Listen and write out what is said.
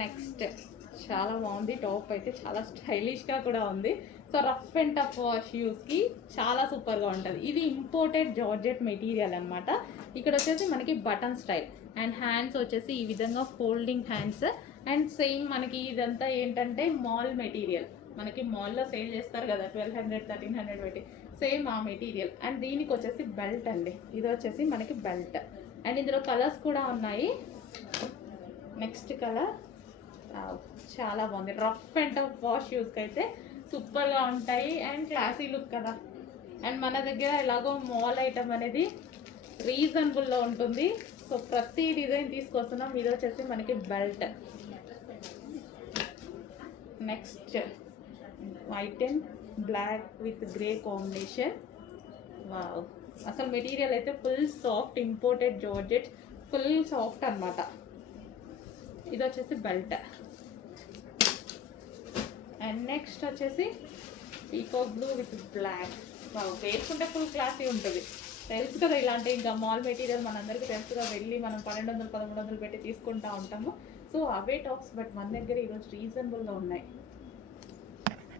Next చాలా బాగుంది top అయితే, చాలా స్టైలిష్గా కూడా ఉంది. సో రఫ్ అండ్ టఫ్ షూస్కి చాలా సూపర్గా ఉంటుంది. ఇది ఇంపోర్టెడ్ జార్జెట్ మెటీరియల్ అనమాట. ఇక్కడ వచ్చేసి మనకి బటన్ స్టైల్ అండ్ హ్యాండ్స్ వచ్చేసి ఈ విధంగా ఫోల్డింగ్ హ్యాండ్స్. అండ్ సేమ్ మనకి ఇదంతా ఏంటంటే మాల్ మెటీరియల్, మనకి మాల్లో సేల్ చేస్తారు కదా 1200 1300 పెట్టి, సేమ్ ఆ మెటీరియల్. అండ్ దీనికి వచ్చేసి బెల్ట్ అండి, ఇది వచ్చేసి మనకి బెల్ట్. అండ్ ఇందులో కలర్స్ కూడా ఉన్నాయి. నెక్స్ట్ కలర్ చాలా బాగుంది. రఫ్ అండ్ టఫ్ వాష్ షూస్కి అయితే సూపర్గా ఉంటాయి అండ్ క్లాసీ లుక్ కదా. అండ్ మన దగ్గర ఎలాగో మాల్ ఐటమ్ అనేది రీజనబుల్లో ఉంటుంది. సో ప్రతి డిజైన్ తీసుకొస్తున్నాం. ఇది వచ్చేసి మనకి belt. Next white and black with grey combination. Wow, అసలు మెటీరియల్ అయితే full soft, imported georgette, full soft అనమాట. ఇది వచ్చేసి బెల్ట్. అండ్ నెక్స్ట్ వచ్చేసి పీకాక్ బ్లూ విత్ బ్లాక్. వేసుకుంటే ఫుల్ క్లాసీ ఉంటుంది. తెలుసు కదా, ఇలాంటి ఇంకా మాల్ మెటీరియల్ మనందరికీ తెలుసుగా, వెళ్ళి మనం 1200 1300 పెట్టి తీసుకుంటూ ఉంటాము. సో అవే టాప్స్, బట్ మన దగ్గర ఈరోజు రీజనబుల్గా ఉన్నాయి.